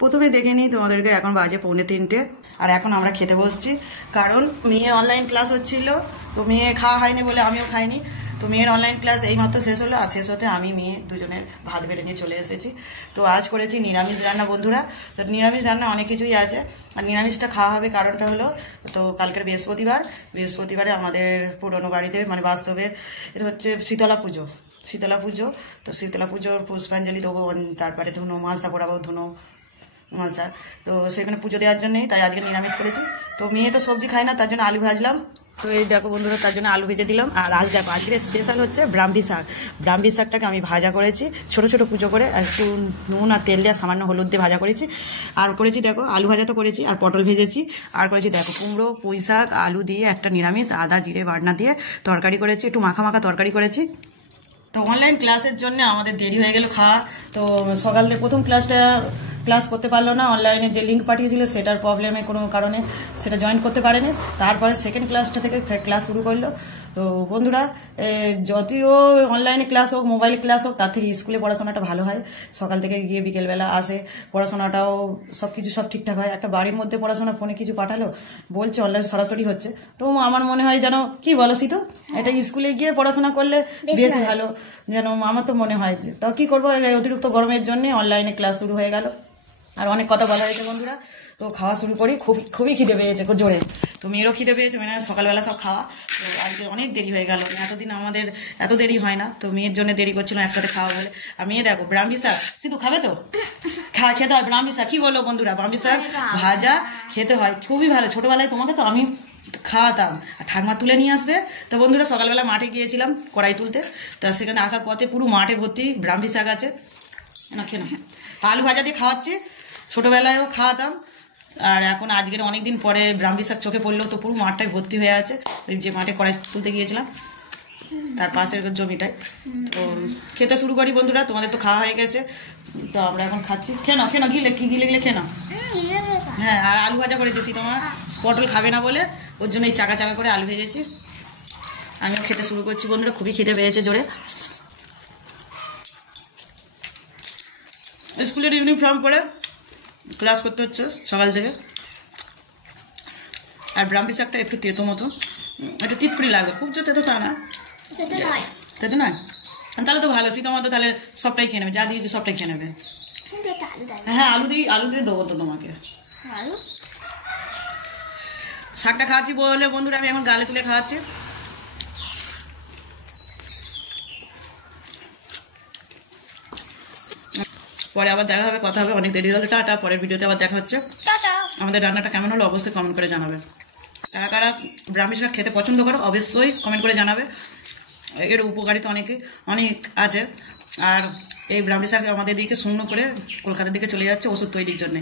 প্রথমে দেখে নিই তোমাদেরকে, এখন বাজে 2:45 আর এখন আমরা খেতে বসছি। কারণ মেয়ে অনলাইন ক্লাস হচ্ছিল, তো মেয়ে খাওয়া হয়নি বলে আমিও খাইনি। তো মেয়ের অনলাইন ক্লাস এইমাত্র শেষ হলো, আর শেষ হতে আমি মেয়ে দুজনের ভাত বেড়ে নিয়ে চলে এসেছি। তো আজ করেছি নিরামিষ রান্না বন্ধুরা। তো নিরামিষ রান্না অনেক কিছুই আছে, আর নিরামিষটা খাওয়া হবে কারণটা হলো, তো কালকের বৃহস্পতিবারে আমাদের পুরনো বাড়িতে মানে বাস্তবের এটা হচ্ছে শীতলা পুজো। তো শীতলা পুজোর পুষ্পাঞ্জলি দেবো, তারপরে ধুনো মালসা পোড়াবো, ধুনো মালসা। তো সেখানে পুজো দেওয়ার জন্যই তাই আজকে নিরামিষ করেছি। তো মেয়ে তো সবজি খায় না, তার জন্য আলু ভাজলাম। তো এই দেখো বন্ধুরা, তার জন্য আলু ভেজে দিলাম। আর আজ দেখো আজকের স্পেশাল হচ্ছে ব্রাহ্মী শাকটাকে আমি ভাজা করেছি ছোট ছোট কুচো করে, আর একটু নুন আর তেল দিয়ে সামান্য হলুদ দিয়ে ভাজা করেছি। আর করেছি দেখো আলু ভাজা তো করেছি, আর পটল ভেজেছি, আর করেছি দেখো কুমড়ো পুঁই শাক আলু দিয়ে একটা নিরামিষ আদা জিরে বাটনা দিয়ে তরকারি করেছি, একটু মাখা মাখা তরকারি করেছি। তো অনলাইন ক্লাসের জন্য আমাদের দেরি হয়ে গেল খাওয়া। তো সকালে প্রথম ক্লাস করতে পারলো না, অনলাইনে যে লিঙ্ক পাঠিয়েছিল সেটার প্রবলেমে কোনো কারণে সেটা জয়েন করতে পারেনি। তারপরে সেকেন্ড ক্লাসটা থেকে ফের ক্লাস শুরু করলো। তো বন্ধুরা, যদিও অনলাইনে ক্লাস হোক মোবাইল ক্লাস হোক, তার থেকে স্কুলে পড়াশোনাটা ভালো হয়। সকাল থেকে গিয়ে বিকেলবেলা আসে, পড়াশোনাটাও সব ঠিকঠাক হয়। একটা বাড়ির মধ্যে পড়াশোনা ফোনে কিছু পাঠালো, বলছে অনলাইন সরাসরি হচ্ছে। তো আমার মনে হয় যেন কি বলো সিতু, এটা স্কুলে গিয়ে পড়াশোনা করলে বেশি ভালো যেন আমার তো মনে হয়। তাও কি করবো, অতিরিক্ত গরমের জন্য অনলাইনে ক্লাস শুরু হয়ে গেল। আর অনেক কথা বলা হয়েছে বন্ধুরা, তো খাওয়া শুরু করি। খুবই খিদে পেয়েছে জোরে, তো মেয়েরও খিদে পেয়েছে, মানে সকালবেলা সব খাওয়া। তো আজকে অনেক দেরি হয়ে গেল, এতদিন আমাদের এত দেরি হয় না। তো মেয়ের জন্য দেরি করছিলাম একসাথে খাওয়া বলে। আর মেয়ে দেখো ব্রাহ্মী শাক, সিধু খাবে তো খেতে হয় ব্রাহ্মী শাক। কি বলো বন্ধুরা, ব্রাহ্মী শাক ভাজা খেতে হয়, খুবই ভালো। ছোটবেলায় তোমাকে তো আমি খাওয়াতাম, আর ঠাকমা তুলে নিয়ে আসবে। তো বন্ধুরা সকালবেলা মাঠে গিয়েছিলাম কড়াই তুলতে, তা সেখানে আসার পথে পুরো মাঠে ভর্তি ব্রাহ্মী শাক আছে। না খেয়ে না, আলু ভাজা দিয়ে খাওয়াচ্ছি, ছোটবেলায়ও খাওয়াতাম। আর এখন আজকের অনেকদিন পরে ব্রাহ্মী শাক চোখে পড়লো, তো পুরো মাঠটাই ভর্তি হয়ে আছে। ওই যে মাঠে কড়াই তুলতে গিয়েছিলাম তার পাশের জমিটায়। তো খেতে শুরু করি বন্ধুরা, তোমাদের তো খাওয়া হয়ে গেছে, তো আমরা এখন খাচ্ছি। খেয়ে নাও গিলে খেয়ে নাও। হ্যাঁ, আর আলু ভাজা করেছি, তোমার পটল খাবে না বলে ওর জন্য এই চাকা করে আলু ভেজেছি। আমিও খেতে শুরু করছি বন্ধুরা, খুবই খিদে পেয়েছে জোরে। স্কুলের ইউনিফর্ম পরে ক্লাস করতে হচ্ছে সকাল থেকে। আর ব্রাহ্মী শাকটা একটু তেতো মতো, একটু টিপকুড়ি লাগবে, খুব যে তেতো তা না, তেতো নয়। তাহলে তো ভালো, শীতের মধ্যে তাহলে সবটাই খেয়ে নেবে, যা দিয়েছি সবটাই খেয়ে নেবে। হ্যাঁ, আলু দিয়ে দেবো তো তোমাকে। শাকটা খাওয়াচ্ছি বলে বন্ধুরা আমি এখন গালে তুলে খাওয়াচ্ছি। পরে আবার দেখা হবে, কথা হবে, অনেক দেরি হলে টাটা। পরের ভিডিওতে আবার দেখা হচ্ছে। আমাদের রান্নাটা কেমন হলো অবশ্যই কমেন্ট করে জানাবে। কারা ব্রাহ্মী শাক খেতে পছন্দ করো অবশ্যই কমেন্ট করে জানাবে। এর উপকারিতা অনেক আছে। আর এই ব্রাহ্মী শাক আমাদের দিকে শূন্য করে কলকাতার দিকে চলে যাচ্ছে ওষুধ তৈরির জন্যে।